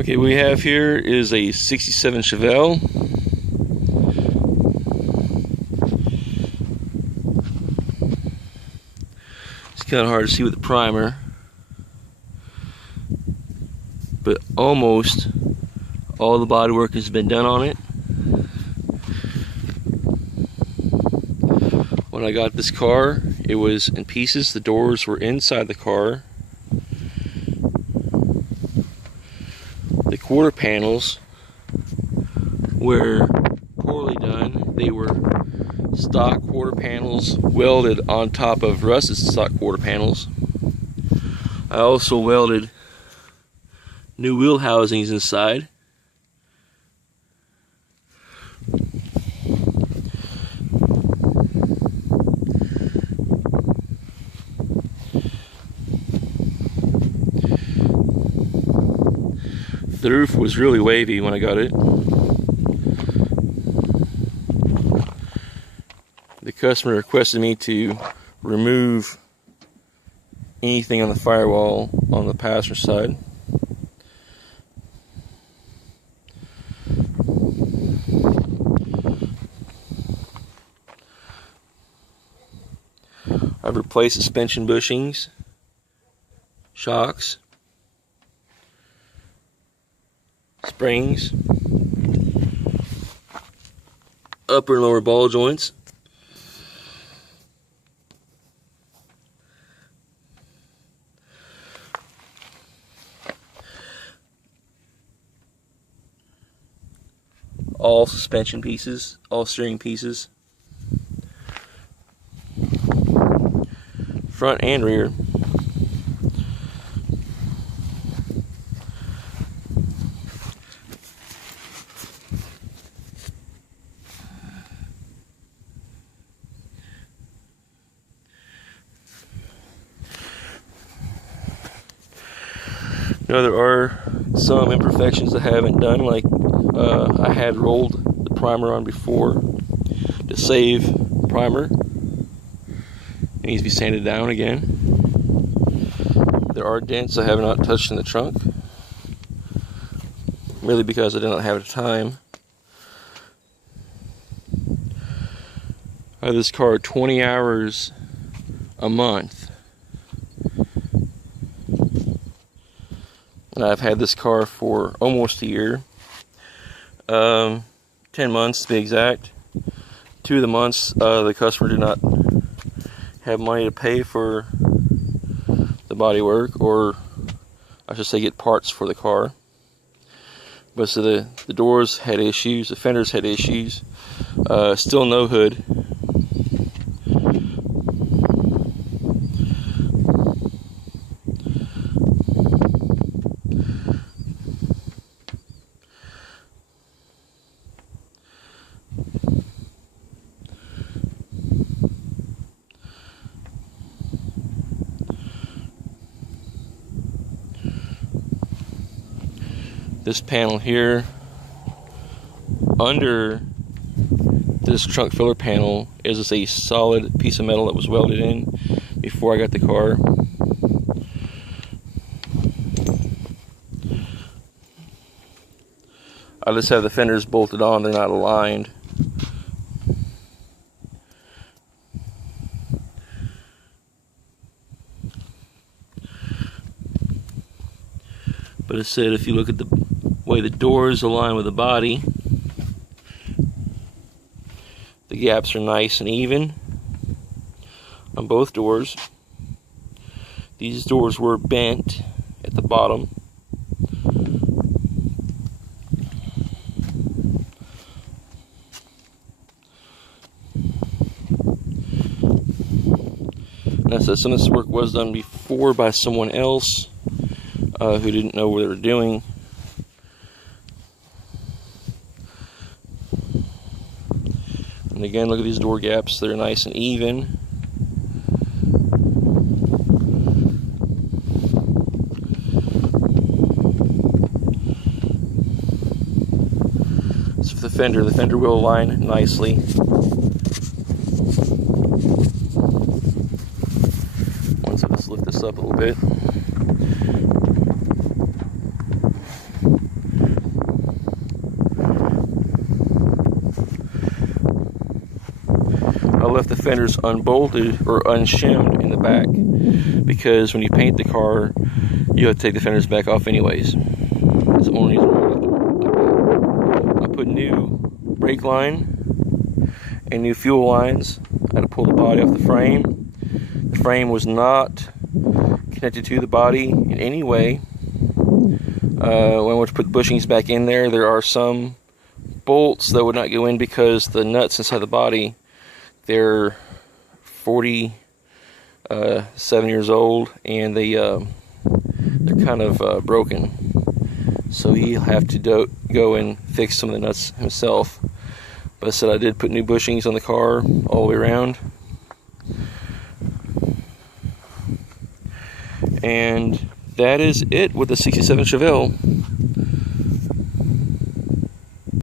Okay, what we have here is a 67 Chevelle. It's kind of hard to see with the primer, but almost all the bodywork has been done on it. When I got this car, it was in pieces. The doors were inside the car. The quarter panels were poorly done. They were stock quarter panels welded on top of rusted stock quarter panels. I also welded new wheel housings inside. The roof was really wavy when I got it. The customer requested me to remove anything on the firewall on the passenger side. I've replaced suspension bushings, shocks, springs, upper and lower ball joints. All suspension pieces, all steering pieces, front and rear. Now there are some imperfections I haven't done, like I had rolled the primer on before to save primer. It needs to be sanded down again. There are dents I have not touched in the trunk, really because I did not have the time. I have this car 20 hours a month. And I've had this car for almost a year. 10 months to be exact. 2 of the months the customer did not have money to pay for the body work, or I should say get parts for the car. But so the doors had issues, the fenders had issues. Still no hood. This panel here, under this trunk filler panel, is a solid piece of metal that was welded in before I got the car. I just have the fenders bolted on, they're not aligned. But it said if you look at the way the doors align with the body, the gaps are nice and even on both doors. These doors were bent at the bottom. And I said some of this work was done before by someone else who didn't know what they were doing. And again, look at these door gaps, they're nice and even. So for the fender will align nicely. Once I just lift this up a little bit. left the fenders unbolted or unshimmed in the back, because when you paint the car, you have to take the fenders back off anyways. That's the only reason why I left them like that. I put new brake line and new fuel lines. I had to pull the body off the frame. The frame was not connected to the body in any way. When I went to put bushings back in there, there are some bolts that would not go in because the nuts inside the body, they're 47 years old, and they're kind of broken. So he'll have to go and fix some of the nuts himself. But I said I did put new bushings on the car all the way around. And that is it with the 67 Chevelle.